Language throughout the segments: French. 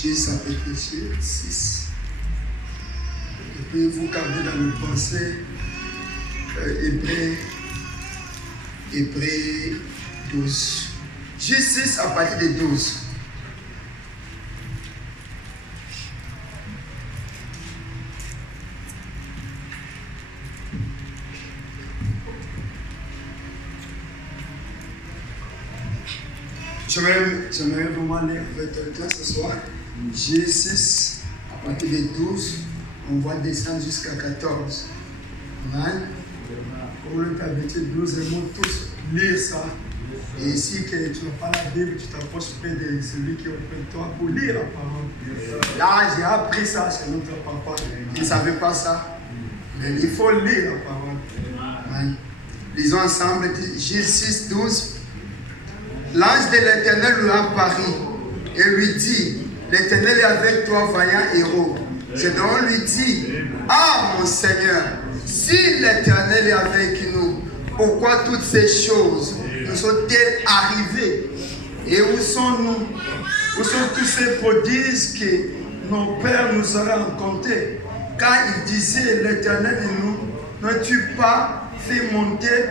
J s'appelle J6. Et puis vous gardez dans le pensée Hébreux 12. J6 à partir de 12. J'aimerais vraiment lire avec toi ce soir. J6 à partir de 12. On va descendre jusqu'à 14. Amen. Pour le habitué, 12 mots tous, lire ça. Et ici, que tu n'as pas la Bible, tu t'approches près de celui qui est auprès de toi pour lire la parole. Là, j'ai appris ça chez notre papa. Il ne savait pas ça. Mais il faut lire la parole. Amen. Lisons ensemble, Gilles 6, 12. L'ange de l'Éternel lui apparut et lui dit, l'Éternel est avec toi, vaillant héros. Gédéon lui dit, ah mon Seigneur, si l'Éternel est avec nous, pourquoi toutes ces choses nous sont-elles arrivées? Et où sont-nous? Où sont tous ces prodiges que nos pères nous auraient rencontrés? Car il disait, l'Éternel et nous, n'as-tu pas fait monter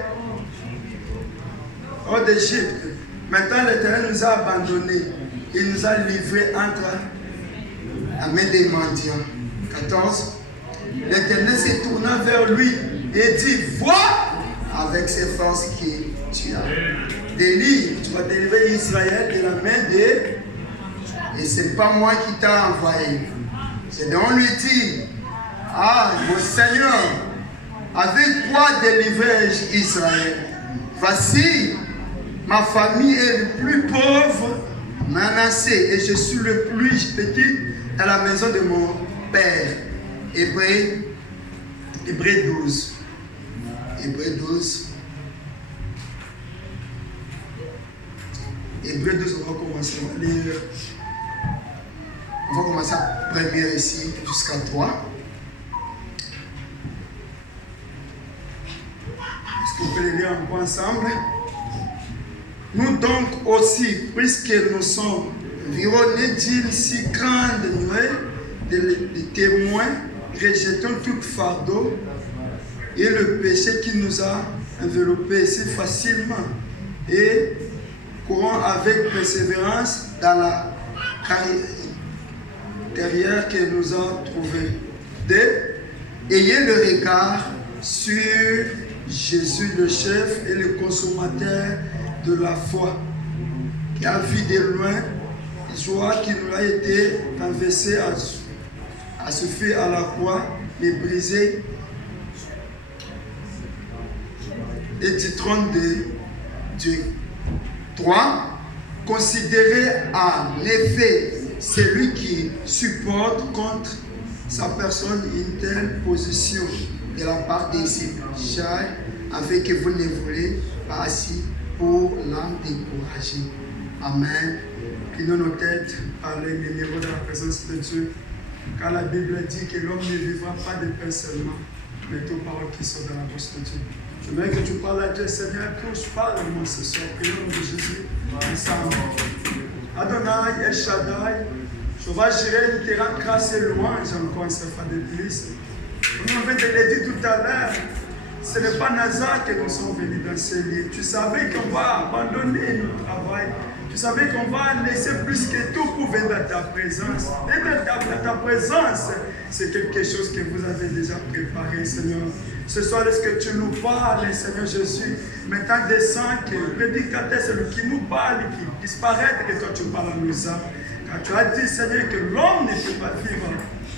hors d'Égypte? Maintenant, l'Éternel nous a abandonnés. Il nous a livrés entre la main des mendiants. 14. L'Éternel se tourna vers lui et dit, vois avec ces forces que tu as. Délivre, tu vas délivrer Israël de la main des... Et ce n'est pas moi qui t'a envoyé. C'est donc lui dit, ah, mon Seigneur, avec quoi délivrer Israël? Voici, ma famille est le plus pauvre, Manassé, et je suis le plus petit à la maison de mon père. Hébreux 12. Hébreux 12. Hébreux 12, on va commencer à lire. On va commencer à première ici jusqu'à 3. Est-ce qu'on peut les lire ensemble? Nous donc aussi, puisque nous sommes environnés d'une si grande nuée de témoins, rejetons tout fardeau et le péché qui nous a enveloppés si facilement et courons avec persévérance dans la carrière que nous a trouvée. Ayez le regard sur Jésus, le chef et le consommateur de la foi, qui a vu de loin joie qui nous a été renversée à souffrir à la croix, méprisé et du trône de Dieu. 3. Considérez en effet celui qui supporte contre sa personne une telle position de la part des disciples, afin que vous ne voulez pas assis pour l'âme découragée. Amen. Prenons nos têtes par le numéro de la présence de Dieu. Car la Bible dit que l'homme ne vivra pas de pain seulement, mais toutes paroles qui sont dans la bouche de Dieu. Je voudrais que tu parles à Dieu, Seigneur, touche parle-moi ce soir. Que l'homme de Jésus, ensemble. Adonai, El Shaddai, je vais gérer, nous te rendre grâce et louange encore une fois de plus. Comme on vient de le dire tout à l'heure, ce n'est pas Nazareth que nous sommes venus dans ce lieu. Tu savais qu'on va abandonner notre travail. Tu savais qu'on va laisser plus que tout pour venir dans ta présence. Et dans ta présence, c'est quelque chose que vous avez déjà préparé, Seigneur. Ce soir, est-ce que tu nous parles, Seigneur Jésus? Maintenant, descends, que le prédicateur, celui qui nous parle, qui disparaît, et toi tu parles à nous âmes. Car tu as dit, Seigneur, que l'homme ne peut pas vivre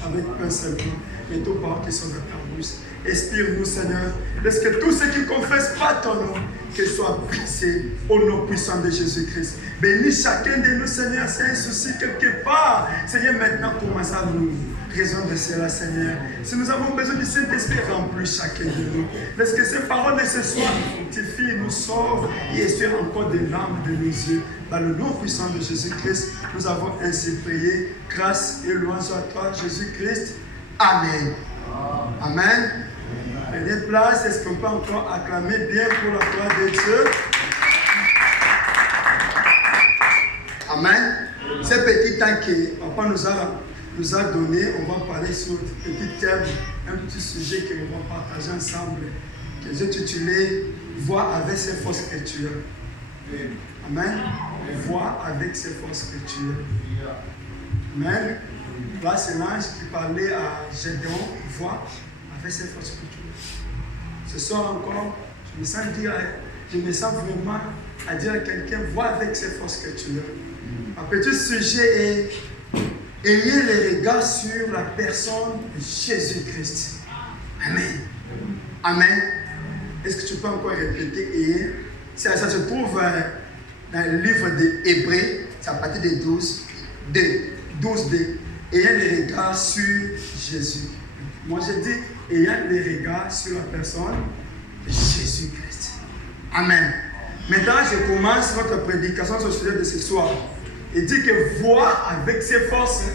avec un seul temps, mais tout paroles qui sont dans ta bouche. Inspire-nous, Seigneur. Est-ce que tous ceux qui ne confessent pas ton nom, qu'ils soient brisés au nom puissant de Jésus-Christ. Bénis chacun de nous, Seigneur. C'est un souci quelque part. Seigneur, maintenant, commence à nous résoudre cela, Seigneur. Si nous avons besoin du Saint-Esprit, remplis chacun de nous. Est-ce que ces paroles de ce soir nous fortifient, nous sauvent et essuient encore des larmes de nos yeux. Dans le nom puissant de Jésus-Christ, nous avons ainsi prié. Grâce et louange à toi, Jésus-Christ. Amen. Amen. Prenez place. Est-ce qu'on peut encore acclamer bien pour la gloire de Dieu? Amen. Ce petit temps que Papa nous a donné, on va parler sur un petit thème, un petit sujet que nous allons partager ensemble, que j'ai titulé « Voir avec ses forces spirituelles ». Amen. Voir avec ses forces spirituelles. Amen. Là, c'est l'ange qui parlait à Gédéon, voir avec ses forces spirituelles. Ce soir encore, je me sens vraiment à dire à quelqu'un, voir avec ses forces spirituelles. Un petit sujet est ayez les regards sur la personne de Jésus-Christ. Amen. Amen. Est-ce que tu peux encore répéter ayez? Ça se trouve dans le livre des Hébreux, c'est à partir de 12b. Ayant les regards sur Jésus. Moi je dis ayant les regards sur la personne de Jésus-Christ. Amen. Maintenant je commence notre prédication sur le sujet de ce soir. Il dit que vois avec ces forces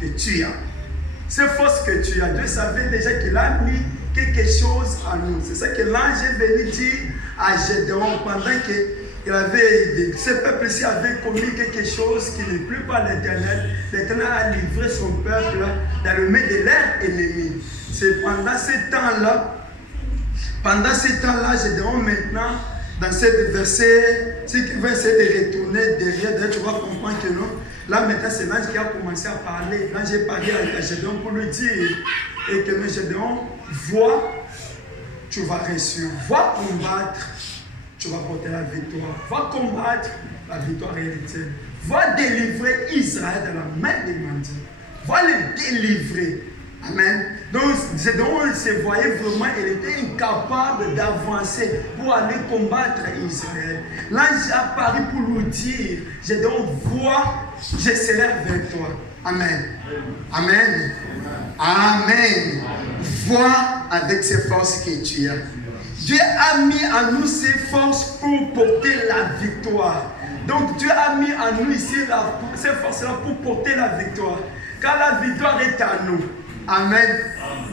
que tu as. Ces forces que tu as, Dieu savait déjà qu'il a mis quelque chose en nous. C'est ça que l'ange est venu dire à Gédéon pendant que ce peuple-ci avait commis quelque chose qui n'est plus pas l'Éternel. L'Éternel a livré son peuple dans le milieu de leur ennemi. C'est pendant ce temps-là, Gédéon maintenant, dans ce verset, ce qui va essayer de retourner derrière, tu vas comprendre que non. Là maintenant, c'est l'ange qui a commencé à parler. L'ange a parlé à Gédéon pour lui dire, et que Gédéon, vois, tu vas réussir. Va combattre. Tu vas porter la victoire. Va combattre, la victoire héritière. Va délivrer Israël de la main des mendiants. Va le délivrer. Amen. Donc, il se voyait vraiment, il était incapable d'avancer pour aller combattre Israël. L'ange a apparu pour lui dire, Gédéon, vois, je serai avec toi. Amen. Amen. Amen. Vois avec ces forces que tu as. Dieu a mis en nous ses forces pour porter la victoire. Donc Dieu a mis en nous ici ces forces-là pour porter la victoire. Car la victoire est à nous. Amen.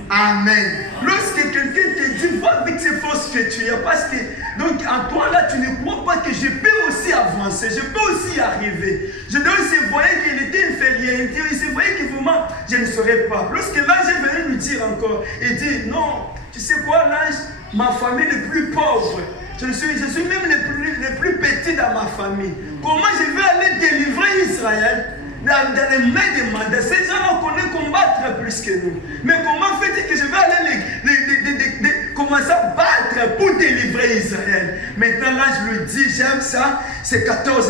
Amen. Lorsque quelqu'un te dit, va avec ces forces que tu as, parce que donc en toi là, tu ne crois pas que je peux aussi avancer, je peux aussi y arriver. Je dois se voyait qu'il était inférieur, il se voyait que vraiment je ne saurais pas. Lorsque l'ange est venu lui dire encore, il dit, non, tu sais quoi l'ange? Ma famille est plus pauvre. Je suis même le plus petit dans ma famille. Comment je vais aller délivrer Israël dans les mains des mandats? Ces gens-là connaissent combattre plus que nous. Mais comment fait-il que je vais aller commencer à battre pour délivrer Israël? Maintenant, là, je lui dis, j'aime ça, c'est 14.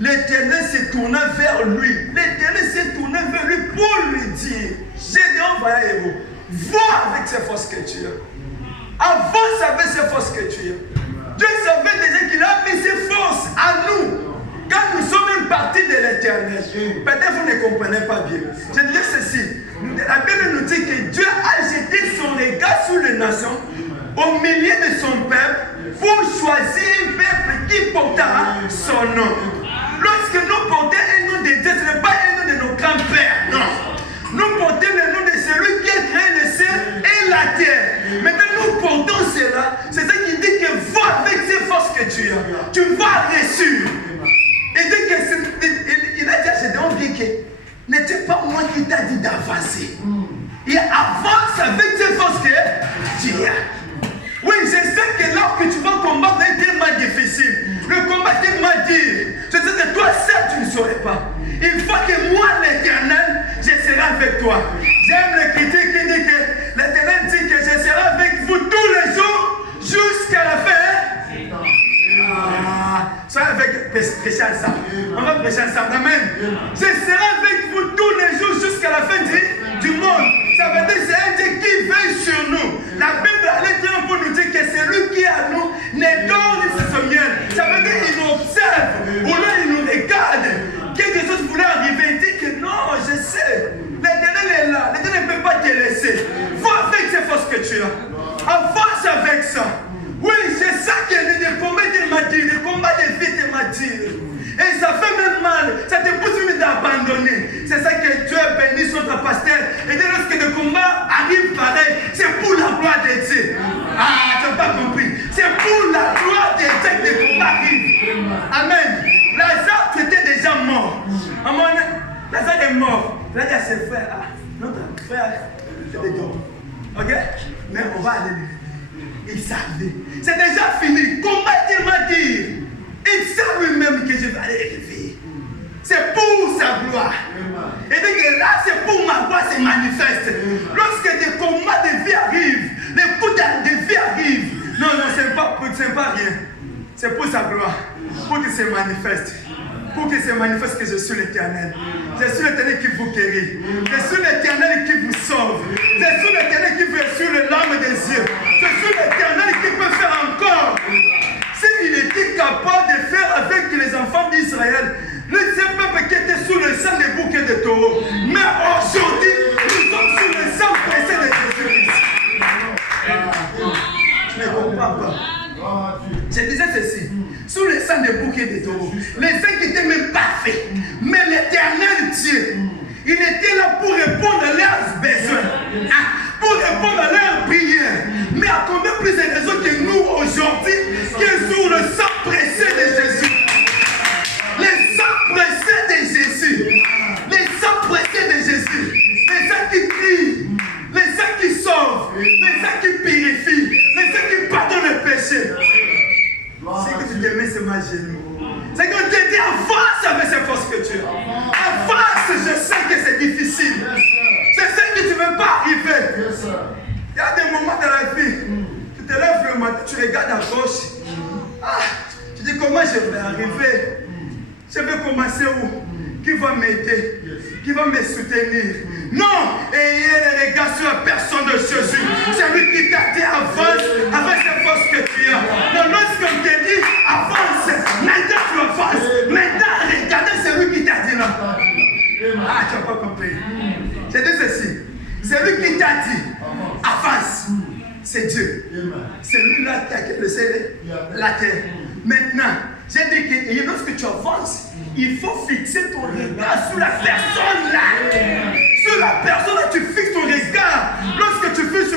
L'Éternel s'est tourné vers lui. L'Éternel s'est tourné vers lui pour lui dire, Gédéon, va héros, vois avec ces forces que tu as. Avance avec ces forces que tu as. Dieu savait déjà qu'il a mis ses forces à nous. Quand nous sommes une partie de l'Éternel. Peut-être vous ne comprenez pas bien. Je dis ceci. La Bible nous dit que Dieu a jeté son regard sur les nations, au milieu de son peuple, pour choisir un peuple qui portera son nom. Lorsque nous portons un nom de Dieu, ce n'est pas un nom de nos grands-pères. Non. Nous portons le nom de celui qui a créé le ciel et la terre. Maintenant, nous portons cela. C'est ça qui dit que va avec ces forces que tu as. Tu vas réussir. Il dit que il a dit à Gédéon que n'était pas moi qui t'a dit d'avancer. Il avance avec ces forces que tu as. Oui, je sais que là que tu vas combattre est tellement difficile. Le combat est tellement dur. Je sais que toi seul tu ne saurais pas. Il faut que moi, l'Éternel, je serai avec toi. J'aime le critique qui dit que l'Éternel dit que je serai avec vous tous les jours jusqu'à la fin. Soyez avec, prêchez ensemble. On va prêcher ensemble. Amen. Je serai avec vous tous les jours jusqu'à la fin du monde. Ça veut dire que c'est un Dieu qui veille sur nous. La Bible allait dire pour nous dire que c'est lui qui est à nous n'est d'or ni ce miel. Ça veut dire qu'il nous observe. Ou là, il nous regarde. Quelque chose voulait arriver. Il dit que non, je sais. L'Éternel est là. L'Éternel ne peut pas te laisser. Va avec ces forces que tu as. Avance avec ça. Oui, c'est ça que le combat de Madir, le combat de vie de Madir. Et ça fait même mal. Ça te pousse même d'abandonner. C'est ça que Dieu bénit notre pasteur. Et dès lorsque le combat arrive pareil, c'est pour la gloire de Dieu. Ah, tu n'as pas compris. C'est pour la gloire de Dieu que le combat arrive. Amen. Lazare était déjà mort. mort. Il a dit à ses frères, ah, notre frère, c'est des dons. Ok? Mais on va aller lui. Il savait. C'est déjà fini. Comment il m'a dit? Il sait lui-même que je vais aller le réveiller. C'est pour sa gloire. Et donc là, c'est pour ma gloire, c'est manifeste. Lorsque des combats de vie arrivent, les coups de vie arrivent, non, c'est pas rien. C'est pour sa gloire. Pour que se manifeste. Pour que se manifeste que je suis l'Éternel. Je suis l'Éternel qui vous guérit. Je suis l'Éternel qui vous sauve. Je suis l'Éternel qui vous sur les larmes des yeux. Je suis l'Éternel qui peut faire encore. S'il était capable de faire avec les enfants d'Israël, le peuple qui était sous le sang des boucs et des taureaux. Mais aujourd'hui, nous sommes sous le sang pressé de Jésus-Christ. Je ne comprends pas. Je disais ceci. Sous le sang des boucs et des taureaux. Les saints qui n'étaient même pas faits. Mais l'Éternel Dieu, il était là pour répondre à leurs besoins. Pour répondre à leurs prières. Mais à combien plus de raisons que nous aujourd'hui, qui est sous le sang pressé de Jésus. Les sangs pressés de Jésus. Les sangs pressés de Jésus. Les sangs qui crient. Les sangs qui sauvent. Les sangs qui purifient. Les sangs qui pardonnent le péché. C'est que tu t'aimais, c'est ma genou. C'est que tu dis avance avec ces forces que tu as. Avance, je sais que c'est difficile. Je sais que tu ne veux pas arriver. Il y a des moments dans la vie, tu te lèves le matin, tu regardes à gauche. Tu dis comment je vais arriver. Je vais commencer où? Qui va m'aider? Qui va me soutenir? Non! Ayez les regards sur la personne de Jésus. C'est lui qui t'a dit avance avec ces forces que tu as. Non, lorsqu'on te dit avance, maintenant tu avances. Maintenant, regardez, c'est lui qui t'a dit là. Tu n'as pas compris. J'ai dit ceci. C'est lui qui t'a dit avance. C'est Dieu. C'est lui là qui a créé le ciel et la terre. Maintenant, j'ai dit que lorsque tu avances, il faut fixer ton regard sur la personne là. Sur la personne là, tu fixes ton regard. Lorsque tu fixes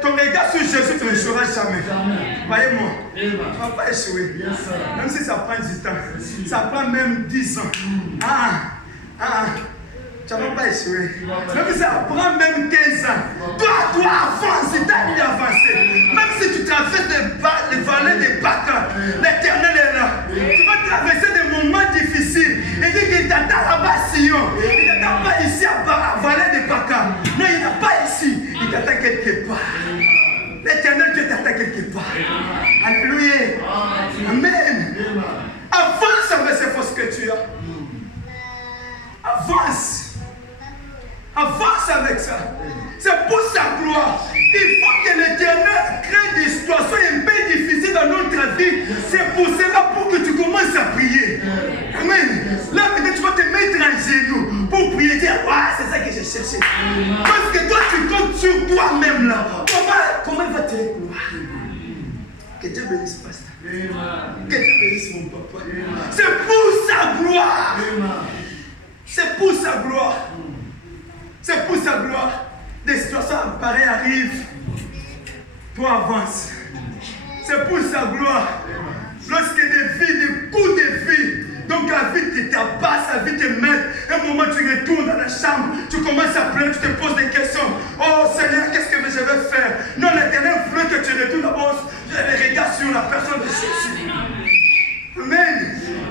ton regard sur Jésus, tu n'échoueras jamais. Voyez-moi, tu ne vas pas échouer. Même si ça prend du temps. Ça prend même 10 ans. Tu ne vas pas échouer. Même si ça prend même 15 ans. Toi, avance, tu t'as dit avancer. Même si tu traverses les vallées des Baca, l'Éternel est là. Tu vas traverser des moments difficiles. Et dit qu'il t'attend là-bas, Sion. Il ne t'attend pas ici à vallée des Baca. Non, il n'est pas ici. Il t'attend quelque part. L'Éternel Dieu t'attend quelque part. Alléluia. Amen. Avance avec ces forces que tu as. Avance. Avance avec ça. C'est pour sa gloire. Il faut que l'Éternel crée des situations un peu difficiles dans notre vie. C'est pour cela pour que tu commences à prier. Amen. Là, peut-être tu vas te mettre en genoux pour prier. Dire, c'est ça que j'ai cherché. Parce que toi, tu comptes sur toi-même là. Comment il va te gloire? Que Dieu bénisse, pasteur. Que Dieu bénisse mon papa. C'est pour sa gloire. C'est pour sa gloire. C'est pour sa gloire. Des situations pareilles arrivent. Toi avance. C'est pour sa gloire. Lorsque des vies, des coups de vie, donc la vie te tabasse, la vie te met. Un moment tu retournes dans la chambre, tu commences à pleurer, tu te poses des questions. Oh Seigneur, qu'est-ce que je vais faire? Non, l'Éternel veut que tu retournes d'abord. Les regards sur la personne de Jésus. Amen.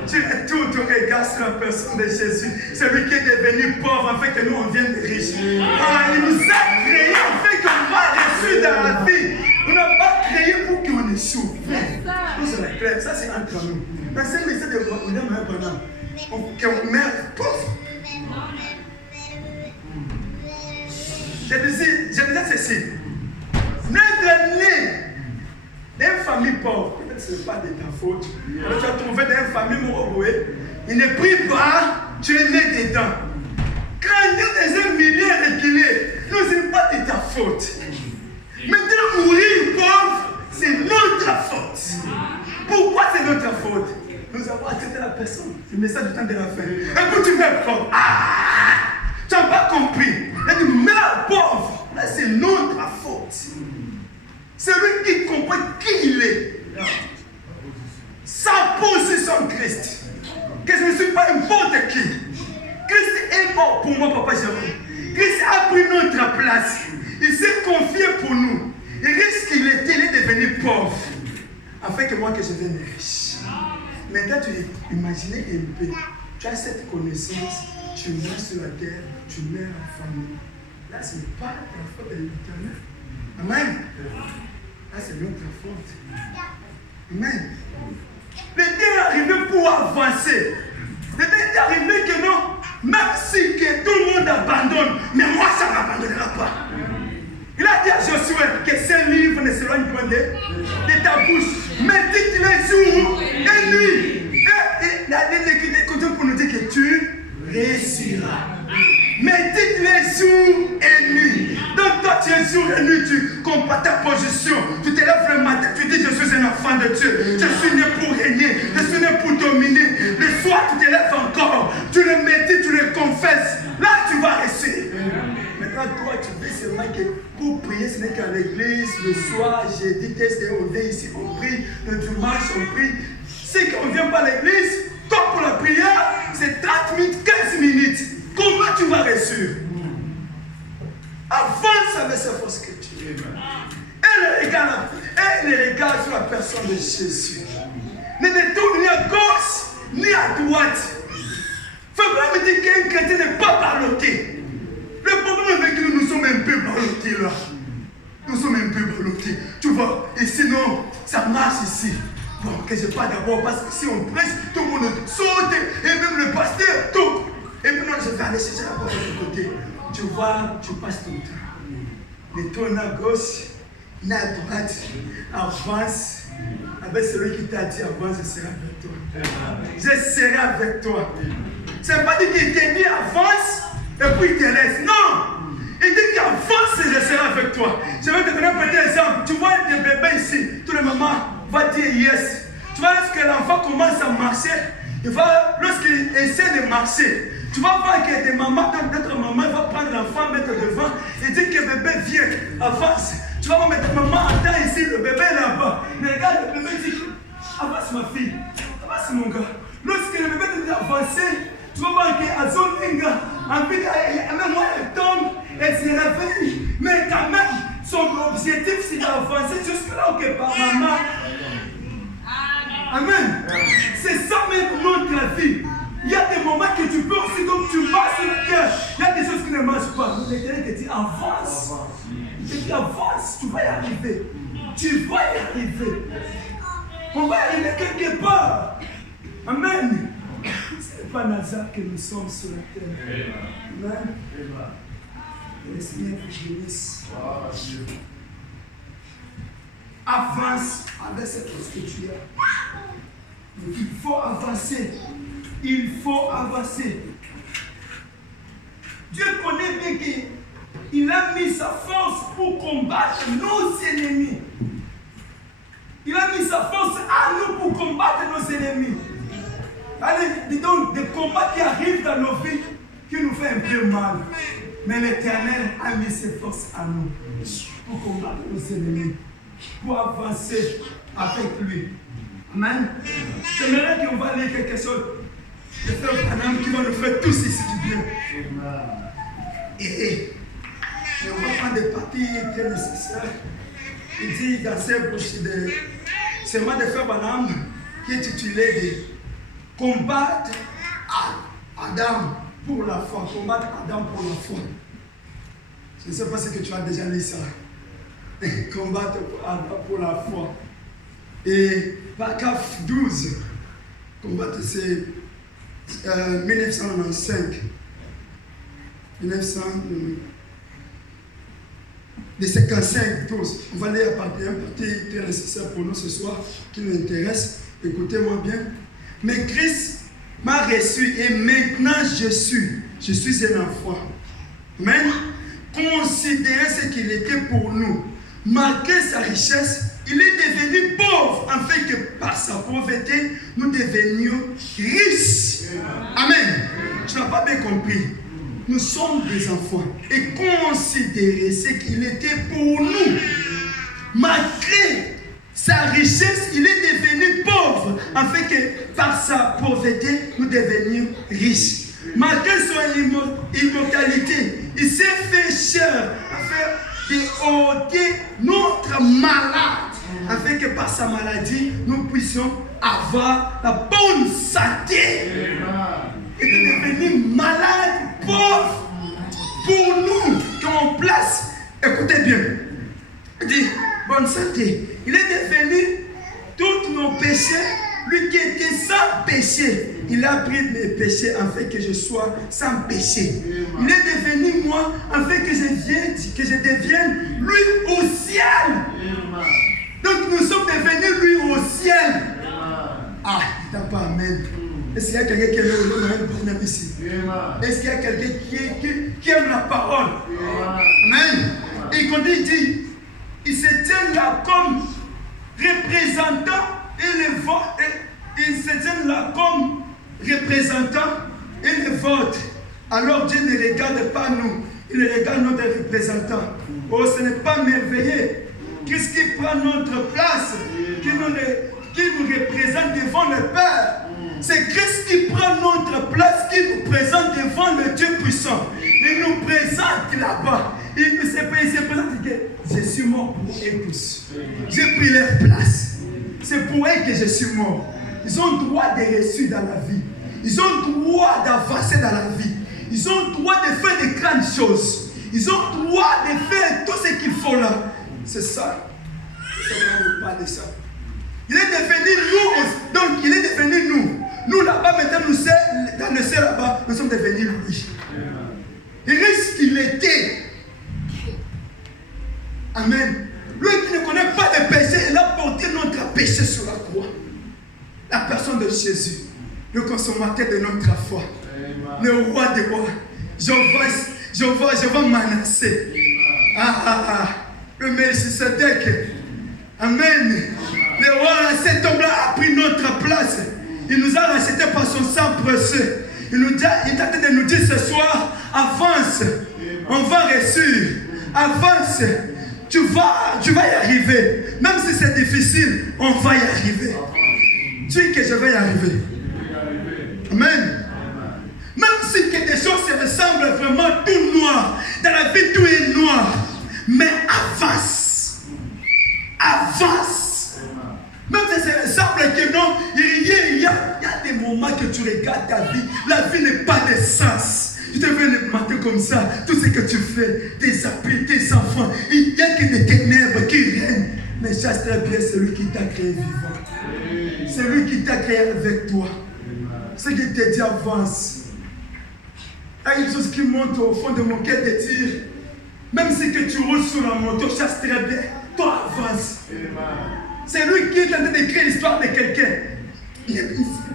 Tu retournes ton regard sur la personne de Jésus. Celui qui est devenu pauvre afin que nous on vienne riches. Il nous a créés afin qu'on va réussir dans la vie. On n'a pas créé pour qu'on échoue. Nous c'est clair, ça c'est entre nous. Mais c'est le message de qu'on meurt pauvre. Je disais ceci. N'être né d'une famille pauvre, peut-être que ce n'est pas de ta faute. Alors tu as trouvé dans une famille morobouée, il ne prie pas, tu es né dedans. Grandir dans un milieu reculé, non, ce n'est pas de ta faute. Maintenant, mourir pauvre, c'est notre faute. Pourquoi c'est notre faute? Nous avons accepté la personne. C'est le message du temps de la fin. Et puis tu meurs pauvre. Tu n'as pas compris. Et tu meurs pauvre. Là, c'est notre faute. C'est lui qui comprend qui il est. Sa position Christ. Que je ne suis pas n'importe qui. Christ est oh, pour moi, Papa Jérôme, Christ a pris notre place. Il s'est confié pour nous. Et risque qu'il était, il est devenu pauvre. Afin que moi, que je devienne riche. Maintenant, tu imagines un peu. Tu as cette connaissance, tu meurs sur la terre, tu meurs en famille. Là, ce n'est pas la faute de l'Éternel. Amen. Là, c'est notre faute. Amen. Le temps est arrivé pour avancer. Le temps est arrivé que non, même si que tout le monde abandonne, mais moi, ça ne m'abandonnera pas. Il a dit à Josué que ces livres ne s'éloignent point de ta bouche. Mais dites-les jour et nuit. Et l'Écriture continue pour nous dire que tu réussiras. Mais dites-les jour et nuit. Donc toi tu es jour et nuit, tu compares ta position. Tu te lèves le matin, tu dis je suis un enfant de Dieu. Je suis né pour régner, je suis né pour dominer. Le soir tu te lèves encore, tu le médites, tu le confesses. Là tu vas réussir. Maintenant toi tu dis seulement que pour prier ce n'est qu'à l'église, le soir, jeudi, on vient ici, on prie, le dimanche on prie. Si on ne vient pas à l'église, toi pour la prière, c'est 30 minutes, 15 minutes. Comment tu vas réussir? Avance avec sa force que tu es. Et les regards sur la personne de Jésus. Ne détourne ni à gauche, ni à droite. Il faut vraiment dire qu'un chrétien n'est pas ballotté. Le problème est que nous sommes un peu ballottés là. Nous sommes un peu ballottés. Tu vois, et sinon, ça marche ici. Bon, que je parle d'abord parce que si on prêche, tout le monde saute, et même le pasteur, tout. Et maintenant, je vais aller chercher la porte de l'autre côté. Tu vois, tu passes ton temps. Ne tourne à gauche, ni à droite. Avance. Avec celui qui t'a dit avance, je serai avec toi. Je serai avec toi. C'est pas dit qu'il t'a dit avance et puis il te laisse. Non! Il dit qu'avance et je serai avec toi. Je vais te donner un petit exemple. Tu vois des bébés ici, tous les mamans vont dire yes. Tu vois, lorsque l'enfant commence à marcher, lorsqu'il essaie de marcher, tu vas voir que des mamans, d'autres mamans vont prendre l'enfant, mettre devant et dire que le bébé vient, avance. Tu vas voir mettre maman, attends ici, le bébé est là-bas. Mais regarde, le bébé dit, avance ma fille, avance mon gars. Lorsque le bébé dit avancer, tu vas voir qu'à zone Inga, même moi elle tombe, elle se réveille. Mais quand même, son objectif c'est d'avancer jusque là où par maman. Amen. C'est ça même notre vie. Il y a des moments que tu peux aussi, donc tu vas sur le cœur. Il y a des choses qui ne marchent pas. L'Éternel te dit avance. Il te dit avance, tu vas y arriver. Tu vas y arriver. On va y arriver quelque part. Amen. Ce n'est pas Nazar que nous sommes sur la terre. Amen. Que le Seigneur vous bénisse. Avance avec cette chose que tu as. Donc il faut avancer. Il faut avancer. Dieu connaît bien qu'il a mis sa force pour combattre nos ennemis. Il a mis sa force à nous pour combattre nos ennemis. Allez, dis donc, des combats qui arrivent dans nos vies qui nous font un peu mal. Mais l'Éternel a mis ses forces à nous pour combattre nos ennemis, pour avancer avec lui. Amen. J'aimerais qu'on va lire quelque chose. Le frère Branham qui va nous faire tous ici du bien. Et on va prendre des parties très nécessaires. Il dit dans ses bouches de seulement de frère Branham qui est titulé de combattre Adam pour la foi. Combattre Adam pour la foi. Je ne sais pas si tu as déjà lu ça. Combattre Adam pour la foi. Et paragraphe 12. Combattre c'est 1995. De 55, 12. On va lire un parti très nécessaire pour nous ce soir qui nous intéresse. Écoutez-moi bien. Mais Christ m'a reçu et maintenant je suis un enfant. Amen. Considérez ce qu'il était pour nous. Malgré sa richesse, il est devenu pauvre afin que par sa pauvreté, nous devenions riches. Amen. Tu n'as pas bien compris. Nous sommes des enfants. Et considérez ce qu'il était pour nous. Malgré sa richesse, il est devenu pauvre afin que par sa pauvreté, nous devenions riches. malgré son immortalité, il s'est fait chair afin de ôter notre malade, afin que par sa maladie, nous puissions avoir la bonne santé. Il est devenu malade, pauvre, pour nous, qu'on place. Écoutez bien. Il dit, bonne santé. Il est devenu tous nos péchés, lui qui était sans péché. Il a pris mes péchés afin que je sois sans péché. Il est devenu moi afin que je devienne lui au ciel. Donc nous sommes devenus lui au ciel. Ah, il n'a pas amen. Est-ce qu'il y a quelqu'un qui est là ici? Est-ce qu'il y a quelqu'un qui aime la parole? Amen. Et quand il dit, il se tient là comme représentant il se tient là comme représentant et le vote. Alors Dieu ne regarde pas nous, il regarde notre représentant. Oh, ce n'est pas merveilleux. Qu'est-ce qui prend notre place, qui nous représente devant le Père? C'est Christ qui prend notre place, qui nous présente devant le Dieu puissant. Il nous présente là-bas. Il se présente que je suis mort pour eux tous. J'ai pris leur place. C'est pour eux que je suis mort. Ils ont droit de réussir dans la vie. Ils ont droit d'avancer dans la vie. Ils ont droit de faire de grandes choses. Ils ont droit de faire tout ce qu'il faut là. C'est ça. On parle de ça. Il est devenu nous. Donc il est devenu nous. Nous là-bas maintenant, nous dans le ciel là-bas, nous sommes devenus lui. Il risque qu'il était. Amen. Lui qui ne connaît pas de péché, il a porté notre péché sur la croix. La personne de Jésus, le consommateur de notre foi, le roi des rois. Je vais Manassé. Le Melchisedec. Amen. Le roi cet homme-là a pris notre place. Il nous a racheté par son sang précieux. Il est en train de nous dire ce soir, avance. On va réussir. Avance. Tu vas y arriver. Même si c'est difficile, on va y arriver. Dis que je vais y arriver. Amen. Même si quelque chose se ressemble vraiment tout noir, dans la vie tout est noir, mais avance. Avance. Même si ça ressemble que non, il y a des moments que tu regardes ta vie, la vie n'est pas de sens. Tu te veux le matin comme ça, tout ce que tu fais, tes habits, tes enfants, il n'y a que des ténèbres qui règnent. Mais chasse très bien celui qui t'a créé vivant. Celui qui t'a créé avec toi. Ce qui te dit avance. Il y a une chose qui monte au fond de mon cœur de dire, même si que tu roules sur la moto, chasse très bien, toi avance. C'est lui qui est en train d'écrire l'histoire de quelqu'un.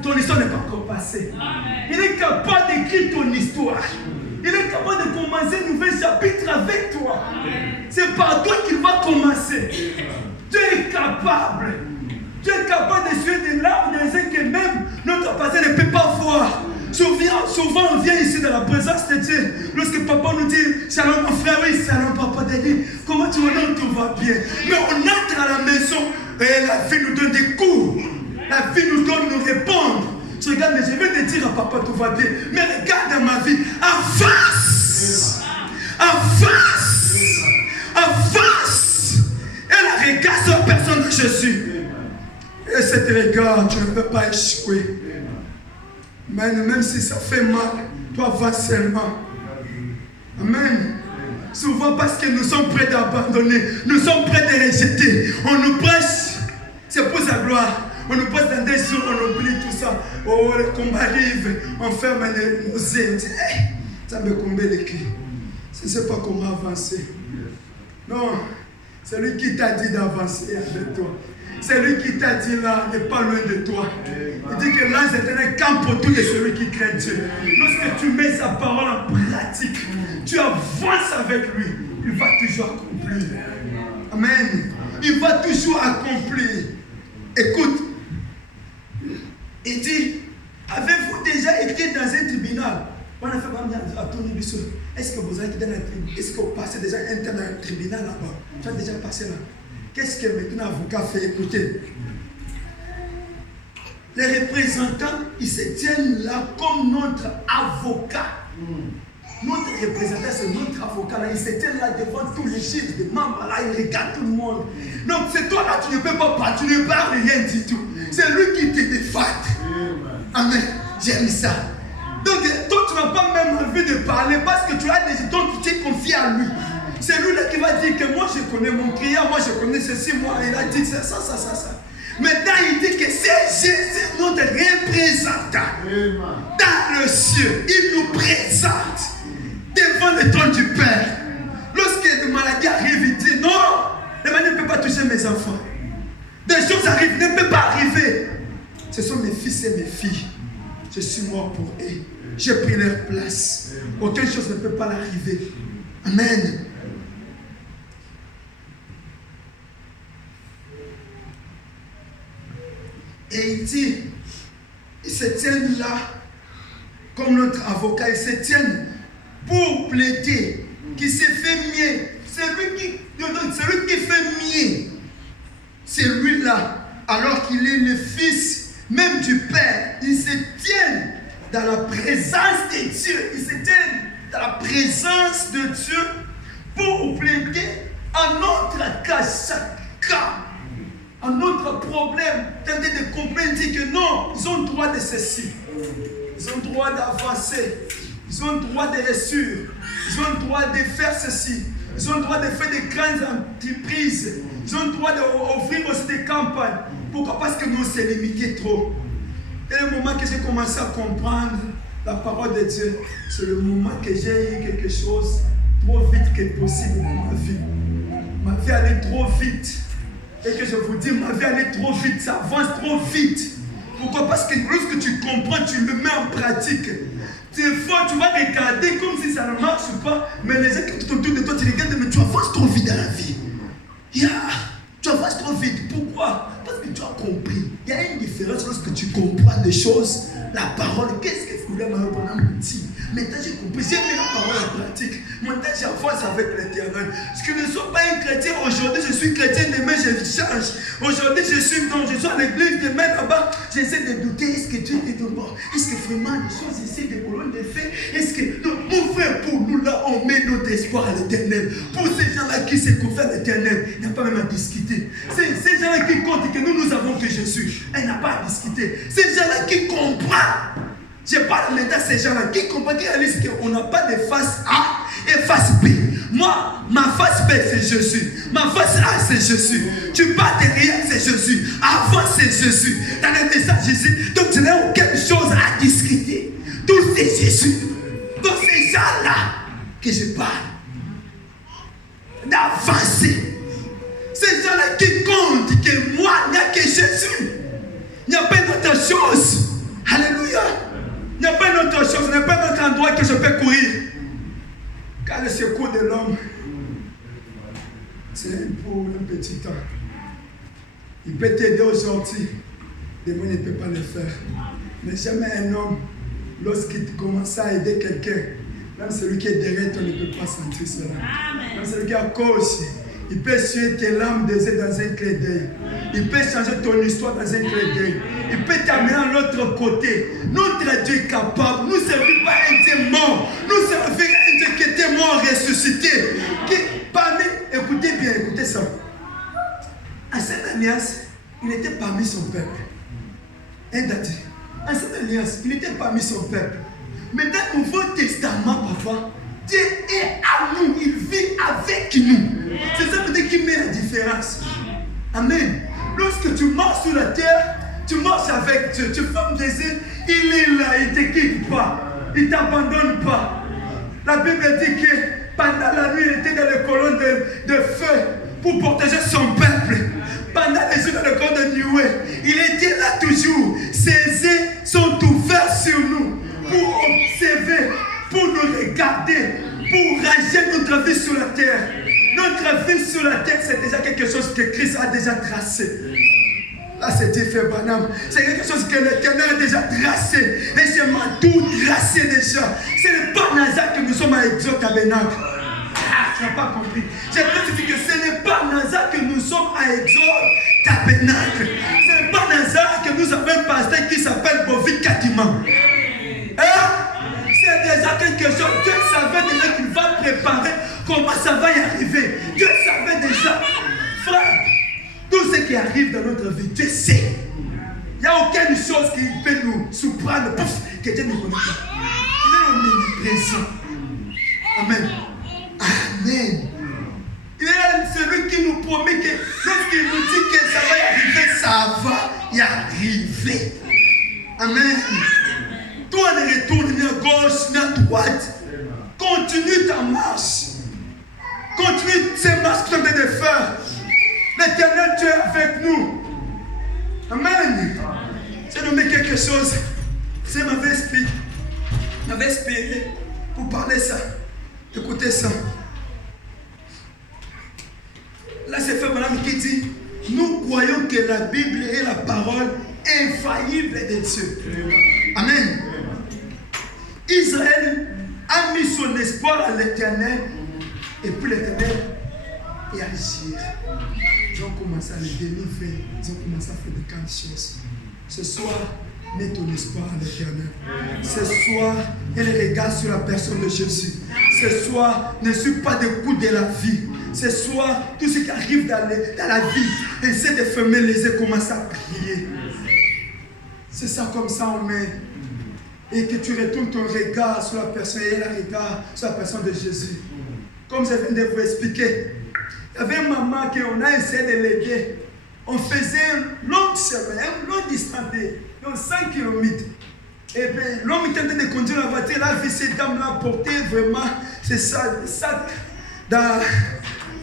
Ton histoire n'est pas encore passée. Il est capable d'écrire ton histoire. Il est capable de commencer un nouvel chapitre avec toi. C'est par toi qu'il va commencer. Tu es capable. Tu es capable de suivre des larmes dans les que même notre passé ne peut pas voir. Souvent on vient ici dans la présence de Dieu. Lorsque papa nous dit shalom mon frère, oui, shalom papa, dit comment tu vas, non, tout va bien. Mais on entre à la maison et la vie nous donne des coups. La vie nous donne nous répondre. Tu regardes, mais je vais te dire à papa tout va bien. Mais regarde dans ma vie, avance. Avance. Avance. Et la regarde sur la personne de Jésus. Et cette regard, tu ne peux pas échouer. Mais même si ça fait mal, toi avance seulement. Amen. Souvent parce que nous sommes prêts d'abandonner, nous sommes prêts de rejeter. On nous prêche, c'est pour sa gloire. On nous pose dans des jours, on oublie tout ça. Oh, le combat arrive, on ferme nos yeux, on dit, hey, ça me combat les clés. Je ne sais pas comment avancer. Non, c'est lui qui t'a dit d'avancer avec toi. C'est lui qui t'a dit là, n'est pas loin de toi. Il dit que l'ange éternel campe autour de celui qui craint Dieu. Lorsque tu mets sa parole en pratique, tu avances avec lui. Il va toujours accomplir. Amen. Il va toujours accomplir. Écoute, il dit, avez-vous déjà été dans un tribunal? Est-ce que vous avez été dans un tribunal? Est-ce que vous passez déjà un temps dans un tribunal là-bas? Tu as déjà passé là? Qu'est-ce que maintenant l'avocat fait? Écoutez. les représentants, ils se tiennent là comme notre avocat. Notre représentant, c'est notre avocat là. Il se tient là devant tous les chiffres des membres là. Il regarde tout le monde. Donc c'est toi là, tu ne peux pas parler, tu ne parles rien du tout. C'est lui qui te défend. Amen. J'aime ça. Donc toi, tu n'as pas même envie de parler parce que tu as des gens qui t'es confié à lui. C'est lui là qui va dire que moi je connais mon client, moi je connais ceci, moi il a dit que c'est ça. Maintenant il dit que c'est notre représentant. Dans le ciel, il nous présente devant le trône du Père. Lorsque des maladies arrivent, il dit non, la maladie ne peut pas toucher mes enfants. Des choses arrivent, ne peut pas arriver. Ce sont mes fils et mes filles. Je suis mort pour eux. J'ai pris leur place. Aucune chose ne peut pas l'arriver. Amen. Et il dit, ils se tiennent là comme notre avocat. Ils se tiennent pour plaider, qui se fait mieux. Celui qui fait mieux, c'est lui-là, alors qu'il est le fils même du Père. Ils se tiennent dans la présence de Dieu. Ils se tiennent dans la présence de Dieu pour plaider à notre cas, chaque cas, à notre problème. Tenter de comprendre, dire que non, ils ont le droit de ceci. Ils ont le droit d'avancer. Ils ont le droit de réussir. Ils ont le droit de faire ceci. Ils ont le droit de faire des grandes entreprises. Ils ont le droit d'offrir aussi des campagnes. Pourquoi? Parce que nous, on s'est limité trop. Et le moment que j'ai commencé à comprendre la parole de Dieu, c'est le moment que j'ai eu quelque chose trop vite que possible dans ma vie. Ma vie allait trop vite. Et que je vous dis, ma vie allait trop vite. Ça avance trop vite. Pourquoi? Parce que lorsque tu comprends, tu le mets en pratique. Des fois, tu vas regarder comme si ça ne marche pas, mais les gens qui sont autour de toi, tu regardes, mais tu avances trop vite dans la vie. Tu avances trop vite. Pourquoi? Parce que tu as compris. Il y a une différence lorsque tu comprends des choses, la parole. Qu'est-ce que vous voulez pendant me dit? Maintenant, j'ai compris. J'ai mis la parole en pratique. Maintenant, j'avance avec l'Éternel. Parce que je ne suis pas un chrétien. Aujourd'hui, je suis chrétien. Demain, je change. Aujourd'hui, je suis à l'église. Demain, là-bas, j'essaie de douter. Est-ce que Dieu est mort? Est-ce que vraiment les choses ici, des colonnes de fait? Est-ce que, non, mon frère, pour nous, là, on met notre espoir à l'Éternel. Pour ces gens-là qui se confient à l'Éternel, il n'y a pas même à discuter. Ces gens-là qui comptent que nous avons que Jésus, il n'y a pas à discuter. Ces gens-là qui comprennent. Je parle maintenant de ces gens-là qui comprennent, qui réalisent qu'on n'a pas de face A et face B. Moi, ma face B, c'est Jésus. Ma face A, c'est Jésus. Tu pars derrière, c'est Jésus. Avant, c'est Jésus. Dans le message ici, donc tu n'as aucune chose à discuter. Tout c'est Jésus. Donc ces gens-là que je parle, d'avancer. Ces gens-là qui comptent que moi, il n'y a que Jésus. Il n'y a pas d'autre chose. Alléluia. Il n'y a pas d'autre chose. Il n'y a pas d'autre endroit que je peux courir. Car le secours de l'homme, c'est pour un petit temps. Il peut t'aider aujourd'hui. Demain, il ne peut pas le faire. Mais jamais un homme, lorsqu'il commence à aider quelqu'un, même celui qui est derrière toi ne peut pas sentir cela. Même celui qui est à gauche, il peut suivre tes larmes des yeux dans un clin d'œil. Il peut changer ton histoire dans un clin d'œil. Il peut t'amener à l'autre côté. Notre Dieu est capable. Nous ne servons pas un Dieu mort. Nous servons un Dieu qui était mort ressuscité. Qui, parmi, écoutez bien, écoutez ça. En cette alliance, il était parmi son peuple. En cette alliance, il était parmi son peuple. Mais dans le Nouveau Testament, papa, Dieu est à nous, il vit avec nous. C'est ça qui met la différence. Amen. Lorsque tu marches sur la terre, tu marches avec Dieu, tu fermes des yeux, il est là, il ne te quitte pas, il ne t'abandonne pas. La Bible dit que pendant la nuit, il était dans les colonnes de feu pour protéger son peuple. Pendant les jours dans le corps de nuée, il était là toujours. Ses yeux sont ouverts sur nous pour observer, pour nous regarder, pour ranger notre vie sur la terre. Notre vie sur la terre, c'est déjà quelque chose que Christ a déjà tracé. Là, c'est différent, Branham. C'est quelque chose que l'Éternel a déjà tracé. Et c'est tout tracé déjà. Ce n'est pas dans ça que nous sommes à Exode Tabernacle. Tu n'as pas compris. J'aimerais te dire que ce n'est pas dans ça que nous sommes à Exode Tabernacle. Ce n'est pas dans ça croire que nous avons un pasteur qui s'appelle Bovic Kadima. C'est déjà quelque chose. Dieu savait déjà qu'il va préparer comment ça va y arriver. Dieu savait déjà. Frère, tout ce qui arrive dans notre vie, Dieu sait. Il n'y a aucune chose qui peut nous surprendre. Pouf, que Dieu ne connaît pas. Il est omniprésent. Amen. Amen. Il est celui qui nous promet que lorsqu'il nous dit que ça va y arriver, ça va y arriver. Amen. Toi ne retourne ni à gauche ni à droite. Continue ta marche. Continue ces marches que tu es en train de faire. L'Éternel Dieu est avec nous. Amen. J'ai nommé quelque chose. C'est m'avait inspiré pour parler ça. Écoutez ça. Là, c'est fait madame qui dit, nous croyons que la Bible est la parole infaillible de Dieu. Amen. Israël a mis son espoir à l'Éternel et puis l'Éternel est agir. Ils ont commencé à les délivrer, ils ont commencé à faire de grandes choses. Ce soir, mets ton espoir à l'Éternel. Ce soir, elle regarde sur la personne de Jésus. Ce soir, ne suis pas des coups de la vie. Ce soir, tout ce qui arrive dans la vie, essaie de fermer les yeux, commence à prier. C'est ça, comme ça on met. Et que tu retournes ton regard sur la personne et le regard sur la personne de Jésus. Comme je viens de vous expliquer, il y avait une maman qu'on a essayé de l'aider. On faisait un long chemin, un long distance de 100 km. Et bien, l'homme était en train de conduire la voiture, il a vu cette dame-là porter vraiment c'est ça, le sac dans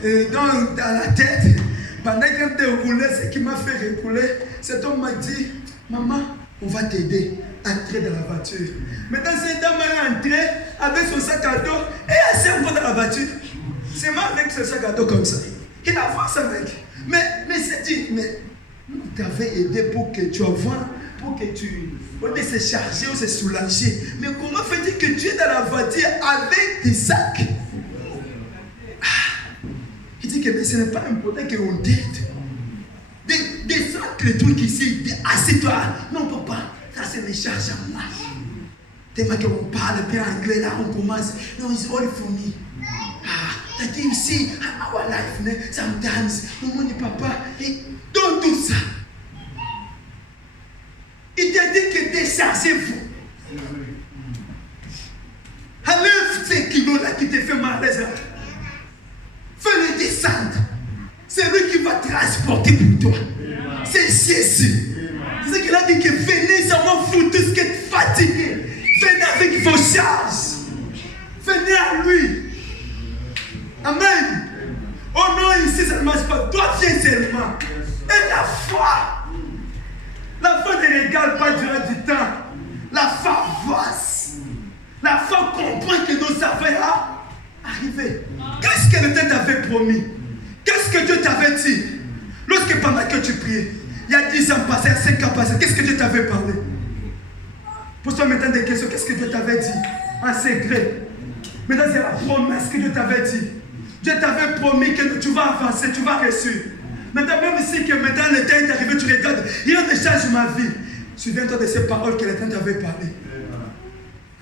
la tête. Pendant qu'elle roulait, ce qui m'a fait reculer, cet homme m'a dit, maman, on va t'aider à entrer dans la voiture. Maintenant, cette dame est entrée avec son sac à dos et elle s'est encore dans la voiture. C'est moi avec ce sac à dos comme ça. Il avance avec. Mais c'est dit, mais nous t'avons aidé pour que tu avances, pour que tu se charger ou se soulager. Mais comment fait-il que tu es dans la voiture avec des sacs? Il dit que ce n'est pas important qu'on t'aide. Des sacs, les trucs ici, assieds-toi. Non, papa, ça c'est mes charges à moi. Tellement qu'on parle bien anglais, là on commence. No, it's all for me. That you see our life, sometimes, maman et papa, et dans tout ça. Il t'a dit que déchargez-vous. Enlève ces kilos-là qui te fait mal à l'aise. Fais-le descendre. C'est lui qui va transporter pour toi. C'est Jésus. C'est ce qu'il a dit que venez, ça m'en fout tout ce qui est fatigué. Venez avec vos charges. Venez à lui. Amen. Oh non, ici ça ne marche pas. Toi, viens seulement. Et la foi. La foi ne régale pas durant du temps. La foi avance. La foi comprend que nous savons arriver. Qu'est-ce que le Dieu t'avait promis? Qu'est-ce que Dieu t'avait dit? Lorsque pendant que tu priais, il y a 10 ans passés, 5 ans passés, qu'est-ce que Dieu t'avait parlé? Pose-toi maintenant des questions. Qu'est-ce que Dieu t'avait dit? En secret. Maintenant, c'est la promesse que Dieu t'avait dit. Dieu t'avait promis que tu vas avancer, tu vas réussir. Maintenant, même si que maintenant le temps est arrivé, tu regardes, il y a des change ma vie. Souviens-toi de ces paroles que le temps t'avait parlé.